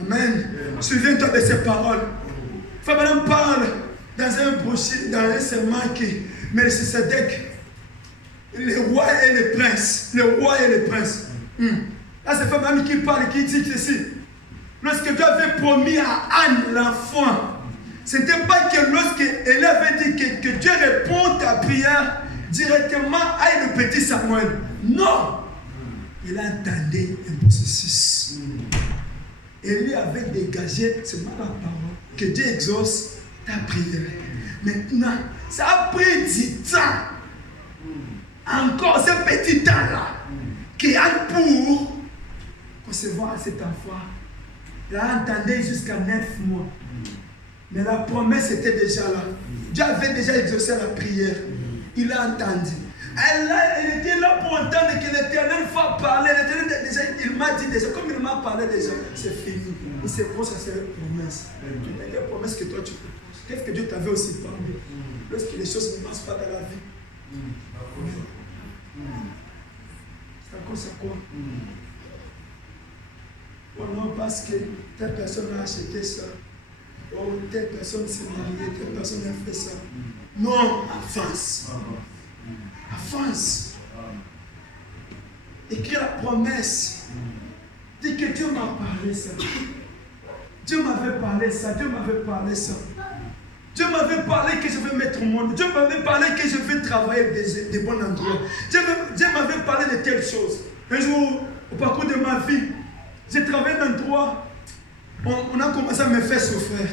Amen. Souviens-toi de ces paroles. Frère parle dans un brochure, dans un serment qui Melchisedec, le roi et le prince. Le roi et le prince. Là, c'est Frère qui parle et qui dit ceci. Lorsque Dieu avait promis à Anne l'enfant, ce n'était pas que lorsque elle avait dit que Dieu répond à ta prière directement à le petit Samuel. Non! Il entendait un processus. Et lui avait dégagé, c'est pas la parole, que Dieu exauce ta prière. Maintenant, ça a pris du temps. Encore ce petit temps-là, qui a pour concevoir cet enfant. Il a entendu jusqu'à 9 mois. Mais la promesse était déjà là. Dieu avait déjà exaucé la prière. Il a entendu. Elle était là pour entendre que l'Éternel va parler. L'Éternel, déjà, il m'a dit déjà, comme il m'a parlé déjà, c'est fini. Il se pose à ses promesses. Les promesses que toi tu peux. Qu'est-ce que Dieu t'avait aussi parlé? Lorsque les choses ne marchent pas dans la vie. C'est cause à quoi? Oh non, parce que telle personne a acheté ça. Oh, telle personne s'est mariée, telle personne a fait ça. Non, avance. Avance. Écris la promesse. Dis que Dieu m'a parlé ça. Dieu m'avait parlé ça. Dieu m'avait parlé ça. Dieu m'avait parlé que je vais mettre au monde. Dieu m'avait parlé que je vais travailler des bons endroits. Dieu m'avait parlé de telles choses. Un jour, au parcours de ma vie, j'ai travaillé dans un endroit. On a commencé à me faire souffrir.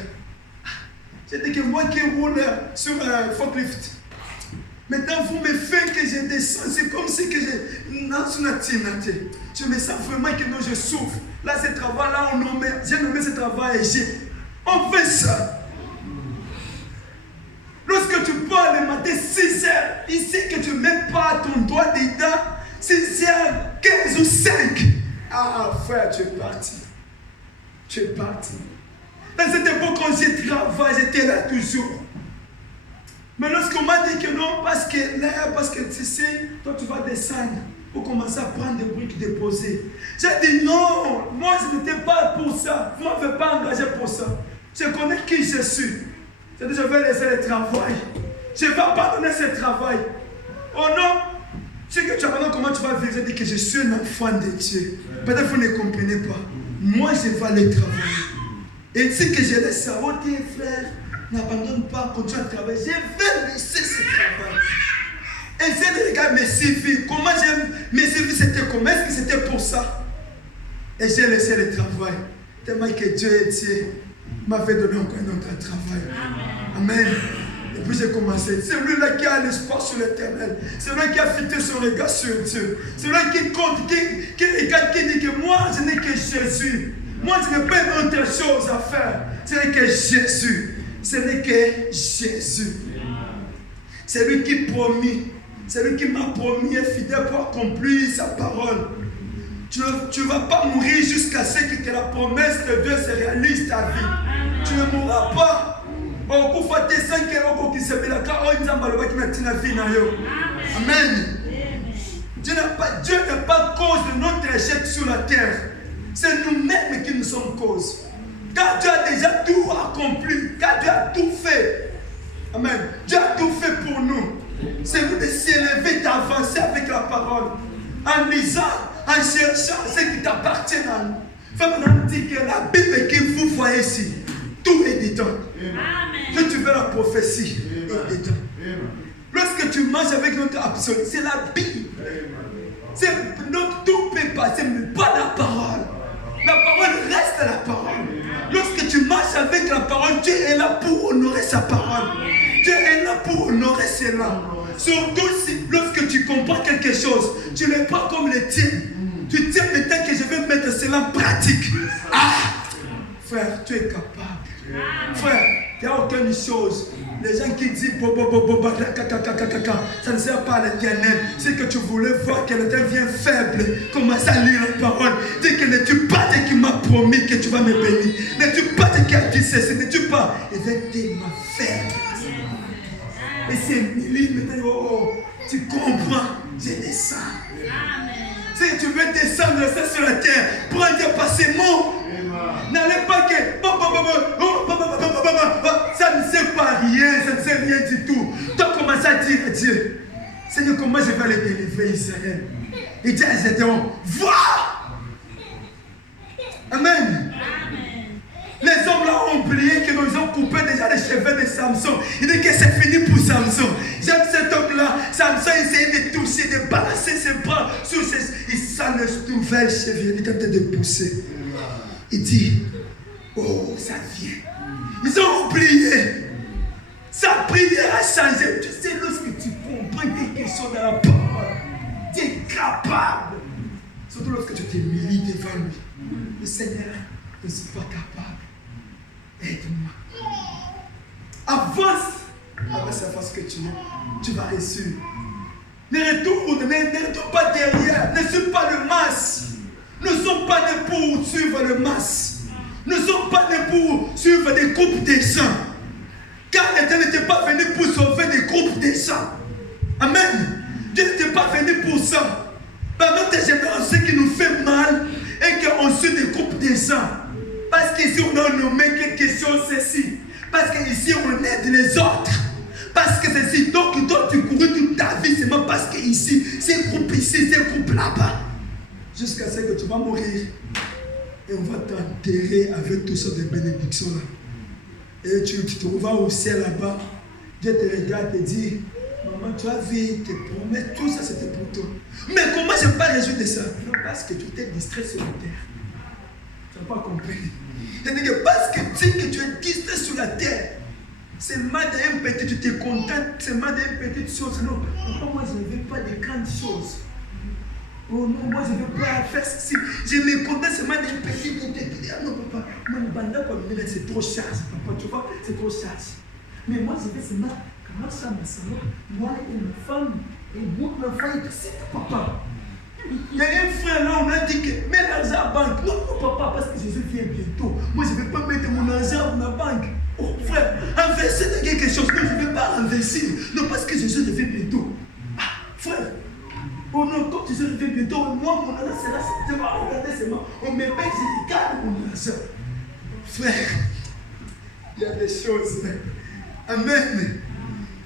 J'ai dit que moi qui roule sur un forklift, maintenant vous me faites que je descends. C'est comme si que je lance une activité. Je me sens vraiment que non, je souffre. Là, ce travail-là, j'ai nommé ce travail Égypte. On fait ça. Lorsque tu pars le matin 6 heures, ici que tu ne mets pas ton doigt dedans, 6 heures, 15 ou 5. Ah frère, tu es parti. Tu es parti. Dans cette époque, quand j'ai travaillé, j'étais là toujours. Mais lorsqu'on m'a dit que non, parce que tu sais, toi tu vas descendre pour commencer à prendre des briques déposées. J'ai dit non, moi je n'étais pas pour ça. Vous ne m'avez pas engagé pour ça. Je connais qui je suis. J'ai dit je vais laisser le travail. Je vais abandonner ce travail. Oh non, c'est que tu abandonnes comment tu vas vivre. J'ai dit que je suis un enfant de Dieu. Peut-être que vous ne comprenez pas. Moi je vais aller travailler. Et si que je laisse ça, oh tes frères, n'abandonne pas, continue à travailler. Je vais laisser ce travail. Et c'est les gars me suivent. Comment j'aime me suivre, c'était comment? Est-ce que c'était pour ça? Et j'ai laissé le travail. Tellement que Dieu est Dieu m'avait donné encore un autre travail. Amen. Et puis j'ai commencé. C'est lui-là qui a l'espoir sur l'éternel. C'est lui qui a fixé son regard sur Dieu. C'est lui qui compte, qui regarde, qui dit que moi je n'ai que Jésus. Moi je n'ai pas une autre chose à faire. Ce n'est que Jésus. Ce n'est que Jésus. C'est lui qui promis. C'est lui qui m'a promis et fidèle pour accomplir sa parole. Tu ne vas pas mourir jusqu'à ce que la promesse de Dieu se réalise ta vie. Tu ne mourras pas. Amen. Dieu n'est pas cause de notre échec sur la terre. C'est nous-mêmes qui nous sommes cause. Car Dieu a déjà tout accompli. Car Dieu a tout fait. Amen. Dieu a tout fait pour nous. C'est nous de s'élever, d'avancer avec la parole. En lisant, en cherchant ce qui t'appartient à nous. Maintenant, on dit que la Bible que vous voyez ici, tout est dedans. Que tu veux la prophétie, est dedans. Lorsque tu manges avec notre absolu, c'est la Bible. C'est notre tout peut passer, mais pas la parole. La parole reste la parole. Lorsque tu marches avec la parole, Dieu est là pour honorer sa parole. Dieu est là pour honorer cela. Surtout si, lorsque tu comprends quelque chose, tu ne le prends comme le tien. Tu tiens maintenant que je vais mettre cela en pratique. Ah! Frère, tu es capable. Frère, il n'y a aucune chose. Les gens qui disent ça ne sert pas à l'éternel. C'est que tu voulais voir que l'éternel vient faible. Commence à lire la parole. Dis que ne tue pas de qui m'a promis que tu vas me bénir. Ne tue pas de qui a dit ceci. Ne tue pas. Et va tellement faible. Et c'est millimètre. Oh, tu comprends. Je descends. Si tu veux descendre ça sur la terre, prends Dieu par ses mots. N'allez pas que ça ne sert pas à rien, ça ne sert rien du tout. Donc commence à dire à Dieu, Seigneur, comment je vais les délivrer Israël? Et Dieu a dit, vois! Amen. Les hommes là ont oublié que nous ont coupé déjà les cheveux de Samson. Il dit que c'est fini pour Samson. J'aime cet homme-là. Samson essayait de toucher, de balancer ses bras sur ses... Il sent les nouvelles cheveux. Il est en train de pousser. Il dit, oh, ça vient. Ils ont oublié. Sa prière a changé. Tu sais, lorsque tu comprends quelque chose dans la parole, tu es capable. Surtout lorsque tu t'humilies devant lui. Le Seigneur, je ne suis pas capable. Aide-moi. Avance. Avance la force que tu vas réussir. Ne retourne pas derrière. Ne suis pas le masse. Nous ne sommes pas nés pour suivre le masse. Nous ne sommes pas nés pour suivre des groupes de gens. Car l'Éternel n'était pas venu pour sauver des groupes de gens. Amen. Dieu n'était pas venu pour ça. Par notre génération, ce qui nous fait mal et qu'on se découpe des gens. Parce qu'ici, on a nommé quelque chose, ceci. Parce qu'ici, on aide les autres. Parce que ceci, donc toi, tu cours toute ta vie seulement parce qu'ici, c'est groupe ici, c'est groupe là-bas. Jusqu'à ce que tu vas mourir. Et on va t'enterrer avec toutes sortes de bénédictions là. Et tu te vas au ciel là-bas. Dieu te regarde et te dit, maman, tu as vu tes promesses, tout ça c'était pour toi. Mais comment je ne peux pas résoudre ça? Non, parce que tu t'es distrait sur la terre. Tu n'as pas compris. C'est-à-dire que parce que tu es distrait sur la terre, c'est mal d'un petit, tu te contentes, c'est mal d'une petite chose. Non, moi je ne veux pas de grandes choses. Oh non, moi je ne veux pas faire ceci. Je me contente seulement d'une petite. Ah non, papa, moi le bandit comme c'est trop charge, papa, tu vois, c'est trop charge. Mais moi je vais seulement, comment ça, ma soeur, moi et ma femme, et moi, ma femme, c'est papa. Il y a un frère là, on a dit que mets l'argent à la banque. Non, non, papa, parce que Jésus vient bientôt. Moi je ne vais pas mettre mon argent dans la banque. Oh frère, investir dans quelque chose. Non, je ne vais pas investir. Non, parce que Jésus revient bientôt. Ah, frère. Oh non, quand Jésus revient bientôt, moi, mon argent sera. Je vais regarder seulement. On me paye, je garde mon argent. Frère, il y a des choses. Amen.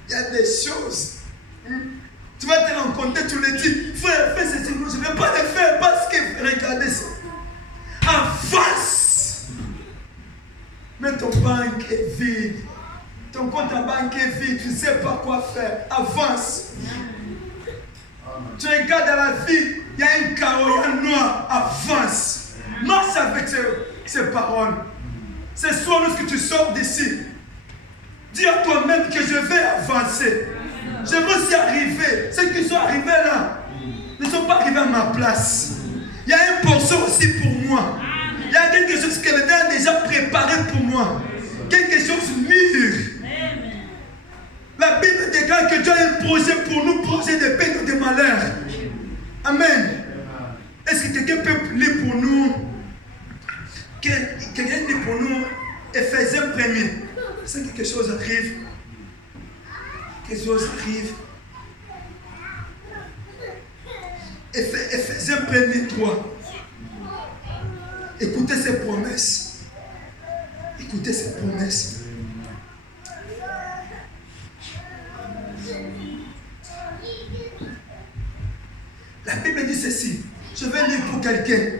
Il y a des choses. Tu vas te rencontrer, tu le dis. Frère, fais ceci. Je ne vais pas le faire parce que. Regardez ça. Avance. Mais ton banque est vide. Ton compte en banque est vide. Tu ne sais pas quoi faire. Avance. Tu regardes dans la vie, il y a un chaos, il y a un noir. Avance. Marche avec ces paroles. Ce soir, lorsque tu sors d'ici, dis à toi-même que je vais avancer. Je veux aussi arriver. Ceux qui sont arrivés là ne sont pas arrivés à ma place. Il y a un portion aussi pour moi. Il y a quelque chose que le Dieu a déjà préparé pour moi. Quelque chose mûr. La Bible déclare que Dieu a un projet pour nous, projet de paix ou de malheur. Amen. Est-ce que quelqu'un peut lire pour nous? Quelqu'un lit pour nous Éphésiens 1er. C'est quelque chose arrive. Quelque chose arrive. Éphésiens 1er 3. Écoutez ces promesses. Écoutez ces promesses. La Bible dit ceci. Je vais lire pour quelqu'un.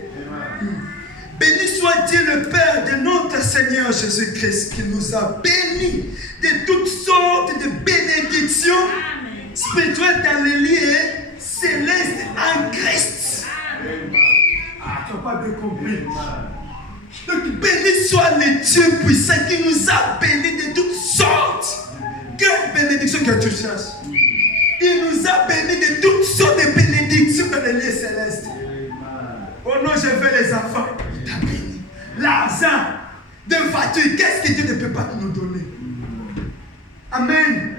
Béni soit Dieu le Père de notre Seigneur Jésus-Christ qui nous a bénis de toutes sortes de bénédictions spirituelles dans les lieux célestes en Christ. Ah, tu n'as pas bien compris. Donc béni soit le Dieu puissant qui nous a bénis de toutes sortes. Quelle bénédiction que tu cherches? Il nous a bénis de toutes sortes de bénédictions dans les lieux célestes. Oh non, je veux les enfants. Il t'a béni. L'argent, de voiture, qu'est-ce que Dieu ne peut pas nous donner? Amen.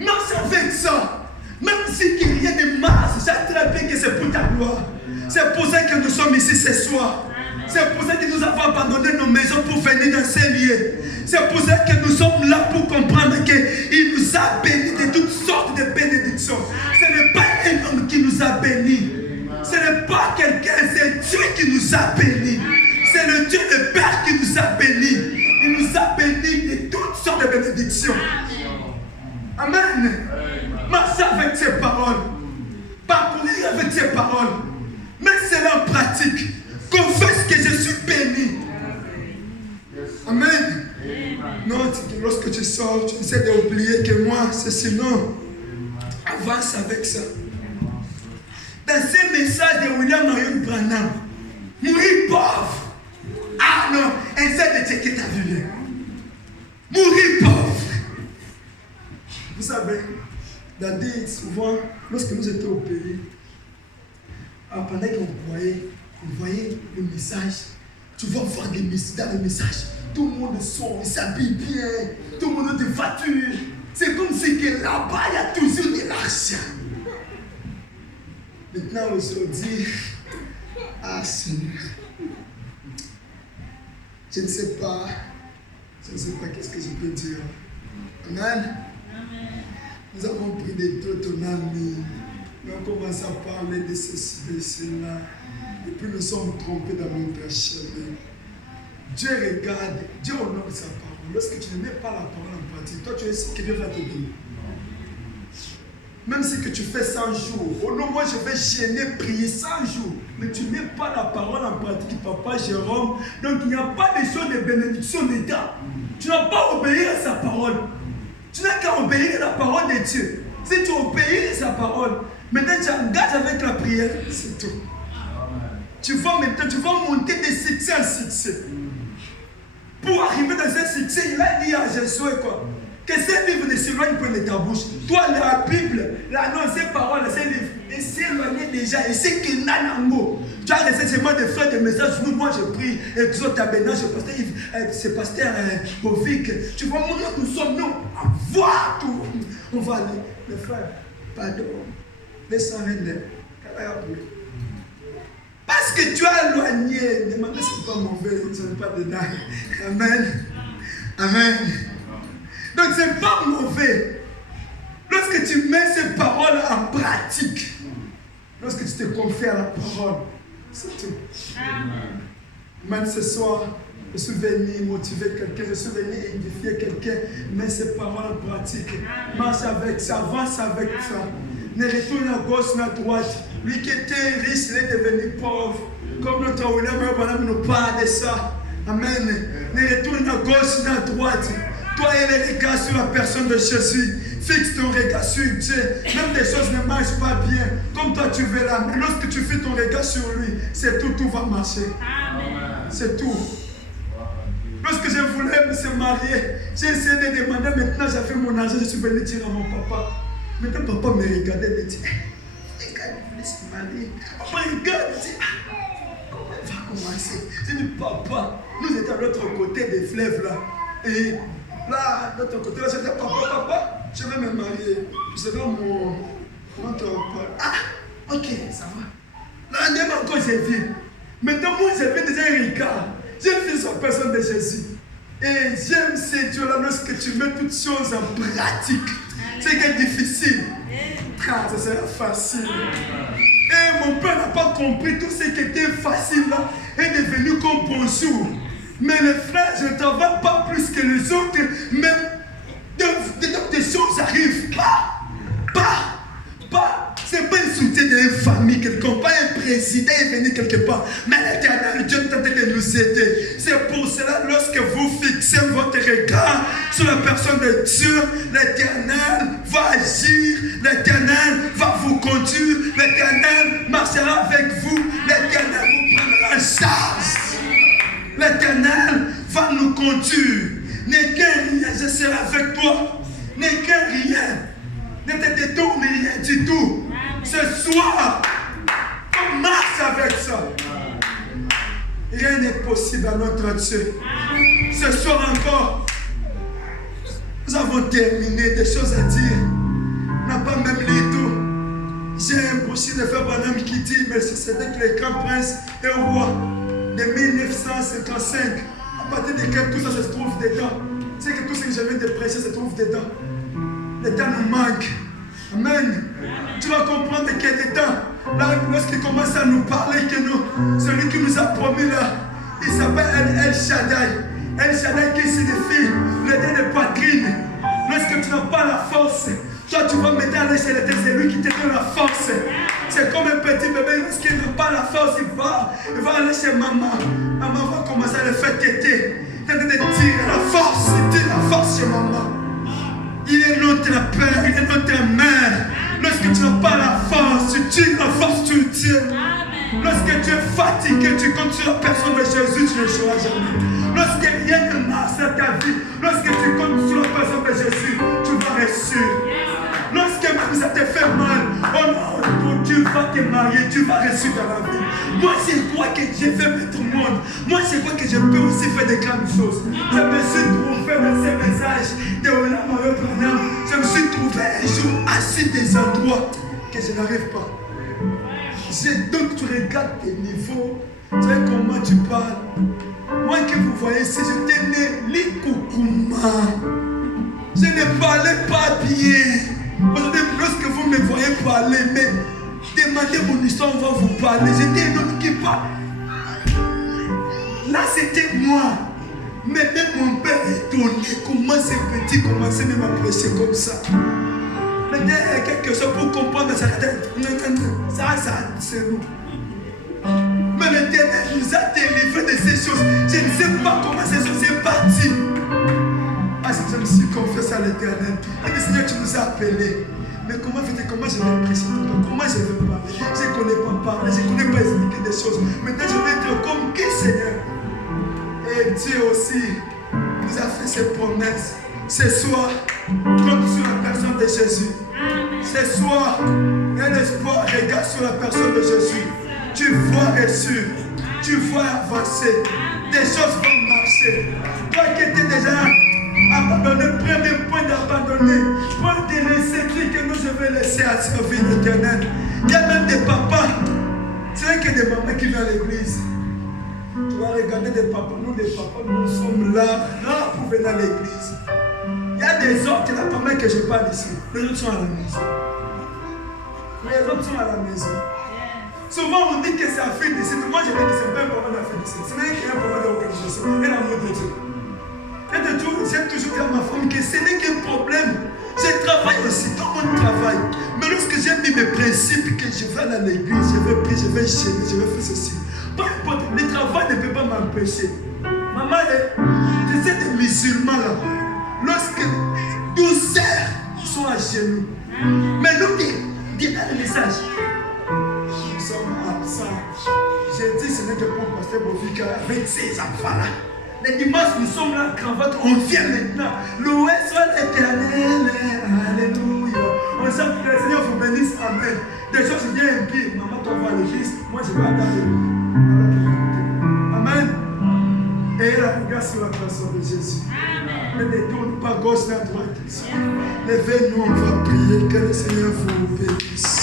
Non, c'est avec ça. Même si il y a des masses, j'attrape que c'est pour ta gloire. C'est pour ça que nous sommes ici ce soir. C'est pour ça que nous avons abandonné nos maisons pour venir dans ces lieux. C'est pour ça que nous sommes là pour comprendre qu'il nous a bénis de toutes sortes de bénédictions. Ce n'est pas un homme qui nous a bénis. Ce n'est pas quelqu'un, c'est Dieu qui nous a bénis. C'est le Dieu le Père qui nous a bénis. Il nous a bénis de toutes sortes de bénédictions. Amen. Marche avec ces paroles. Parcourir avec ces paroles. Mets cela en pratique. Confesse que je suis béni. Amen. Non, lorsque tu sors, tu essaies d'oublier que moi, c'est sinon. Avance avec ça. Dans ce message de William Marion Branham, mourir pauvre. Ah non, essaie de checker ta vie. Mourir pauvre. Vous savez, David, souvent, lorsque nous étions au pays, pendant qu'on voyait le message, tu vas voir des messages, dans le message, tout le monde sort, il s'habille bien, tout le monde a des voitures. C'est comme si que là-bas, il y a toujours de l'argent. Maintenant, aujourd'hui, ah Seigneur, je ne sais pas qu'est-ce que je peux dire. Amen. Nous avons pris des taux ton ami. on commence à parler de ceci, de cela. Et puis nous sommes trompés dans notre chemin. Dieu regarde, Dieu honore sa parole. Lorsque tu ne mets pas la parole en pratique, toi tu es sûr que Dieu va te donner. Même si que tu fais 100 jours, oh non, moi je vais gêner, prier 100 jours, mais tu ne mets pas la parole en pratique, papa Jérôme. Donc il n'y a pas de choses de bénédiction d'État. Tu n'as pas obéi à sa parole. Tu n'as qu'à obéir à la parole de Dieu. Si tu obéis à sa parole, maintenant tu engages avec la prière, c'est tout. Tu vas maintenant, tu vas monter de succès en succès. Pour arriver dans ce succès, il a dit à Jésus quoi? Que ces livres ne s'éloignent pas de ta bouche. Toi, la Bible, ces paroles, ces livres, ils s'éloignaient déjà. Et c'est que Nanango. Tu as reçu seulement des frères de messages. Nous, moi, je prie. Exode Abénage, c'est pasteur Bovic. Tu vois, nous sommes, nous, à voir tout. On va aller. Les frères, pardon. Laisse-moi venir. Parce que tu as éloigné. Demandez si ce n'est pas mauvais. Ce n'est pas dedans. Amen. Amen. Donc ce n'est pas mauvais. Lorsque tu mets ces paroles en pratique, lorsque tu te confies à la parole, c'est tout. Même ce soir, je suis venu motiver quelqu'un, je suis venu édifier quelqu'un, mets ces paroles en pratique. Marche avec ça, avance avec ça. Ne retourne à gauche, ni à droite. Lui qui était riche, il est devenu pauvre. Comme notre Ouléma nous parle de ça. Amen. Ne retourne à gauche, ni à droite. Toi et les regards sur la personne de Jésus. Fixe ton regard sur Dieu. Même des choses ne marchent pas bien. Comme toi tu veux là. Mais lorsque tu fais ton regard sur lui, c'est tout, tout va marcher. C'est tout. Lorsque je voulais me marier, j'ai essayé de demander. Maintenant j'ai fait mon argent. Je suis venu dire à mon papa. Maintenant papa me regardait et me dit, regarde, il voulait se marier. Papa regarde, il dit, comment il va commencer? J'ai dit, papa, nous étions à l'autre côté des fleuves là. Et là, de l'autre côté, là, j'ai dit, papa, je vais me marier. C'est dans mon papa. Ah, ok, ça va. Là, même encore, j'ai vu. Maintenant, moi, j'ai fait déjà un regard. J'ai vu sur la personne de Jésus. Et j'aime ces dieux-là lorsque tu mets toutes choses en pratique. C'est que difficile. Ça sera facile. Et mon père n'a pas compris tout ce qui était facile là est devenu comme bonjour. Mais les frères, je ne travaille pas plus que les autres, mais des choses arrivent. C'est pas un soutien d'une famille quelconque, pas un président est venu quelque part. Mais l'Éternel, Dieu tente de nous aider. C'est pour cela, lorsque vous fixez votre regard sur la personne de Dieu, l'Éternel va agir, l'Éternel va vous conduire, l'Éternel marchera avec vous, l'Éternel vous prendra en charge. L'Éternel va nous conduire. N'est qu'un rien, je serai avec toi. N'est qu'un rien. Ne te détourne rien du tout. Ce soir, on marche avec ça. Rien n'est possible à notre Dieu. Ce soir encore, nous avons terminé des choses à dire. On n'a pas même lu tout. J'ai un boucher de frère Branham qui dit, mais c'était que les grands princes et rois de 1955, à partir desquels tout ça se trouve dedans. C'est que tout ce que je viens de prêcher se trouve dedans. Le temps nous manque. Amen. Tu vas comprendre qu'il y a des temps. Là, lorsqu'il commence à nous parler, que nous, celui qui nous a promis là, il s'appelle El Shaddai. El Shaddai qui signifie le Dieu de poitrine. Lorsque tu n'as pas la force, toi tu vas maintenant aller chez l'éternel, c'est lui qui te donne la force. C'est comme un petit bébé, lorsqu'il n'a pas la force, il va aller chez maman. Maman va commencer à le faire têter. Il va te dire la force, tire la force chez maman. Il est notre père, il est notre mère. Lorsque tu n'as pas la force, tu tires la force sur Dieu. Lorsque tu es fatigué, tu comptes sur la personne de Jésus, tu ne joueras jamais. Lorsque rien ne marche dans ta vie, lorsque tu comptes sur la personne de Jésus, tu vas réussir. Lorsque même ça te fait mal, oh non, tu vas te marier, tu vas réussir dans la vie. Moi, je crois que je vais mettre au monde. Moi, je crois que je peux aussi faire des grandes choses. Je me suis trouvé dans ces messages de Olam Abraham. Je me suis trouvé un jour assis des endroits que je n'arrive pas. Donc, tu regardes tes niveaux, tu sais comment tu parles. Moi que vous voyez ici, j'étais né l'Ikoukouma. Je ne parlais pas bien. Aujourd'hui, lorsque vous me voyez parler, mais Demandez mon histoire, on va vous parler. J'étais un homme qui parle. Là, c'était moi. Mais même mon père est étonné. Comment ces petits commençaient même à prêcher comme ça. Maintenant, il y a quelque chose pour comprendre ça. Ça, c'est nous. Mais l'Éternel nous a délivrés de ces choses. Je ne sais pas comment ces choses sont parties. Parce que je me suis confessé à l'Éternel. Il dit, Seigneur, tu nous as appelés. Mais comment je vais prêcher? Comment je vais parler? Je ne connais pas parler, je ne connais pas expliquer des choses. Maintenant, je vais être comme qui, Seigneur? Et Dieu aussi nous a fait ses promesses. Ce soir, compte sur la personne de Jésus. Ce soir, un espoir regarde sur la personne de Jésus. Tu vois reçu, tu vois avancer. Des choses vont marcher. Toi qui étais déjà abandonné, premier point d'abandonner. Point de laisser dire que nous je vais laisser à servir l'Éternel. Il y a même des papas. C'est vrai qu'il y a des mamans qui viennent à l'église. Tu vas regarder des papas. Nous, des papas, nous sommes là pour venir à l'église. Il y a des autres, il y a pas mal que je parle ici. Les autres sont à la maison. Les autres sont à la maison. Souvent on dit que c'est la fille d'ici. Moi je dis que c'est pas un problème de la fille d'ici. Ce n'est qu'un problème d'organisation et l'amour de Dieu. J'ai toujours dit à ma femme que ce n'est qu'un problème. Je travaille aussi, tout le monde travaille. Mais lorsque j'ai mis mes principes, que je vais aller à l'église, je vais prier, je vais gêner, je vais faire ceci. Peu importe, le travail ne peut pas m'empêcher. Maman, tu sais des musulmans là, lorsque 12 heures, ils sont à genoux. Mais nous, dis dans le message. Nous sommes absents. J'ai dit, ce n'est que pour pasteur Bovika avec ses enfants-là. Les dimanches, nous sommes là, cravate, on vient maintenant. Loué soit l'Éternel, alléluia. On sait que le Seigneur vous bénisse, amen. Des choses bien impies. Maman, toi, va à l'église, moi, je vais aller amen. Et la regarde sur la personne de Jésus. Ne détourne pas gauche ni à droite. Levez-nous, on va prier. Que le Seigneur vous bénisse.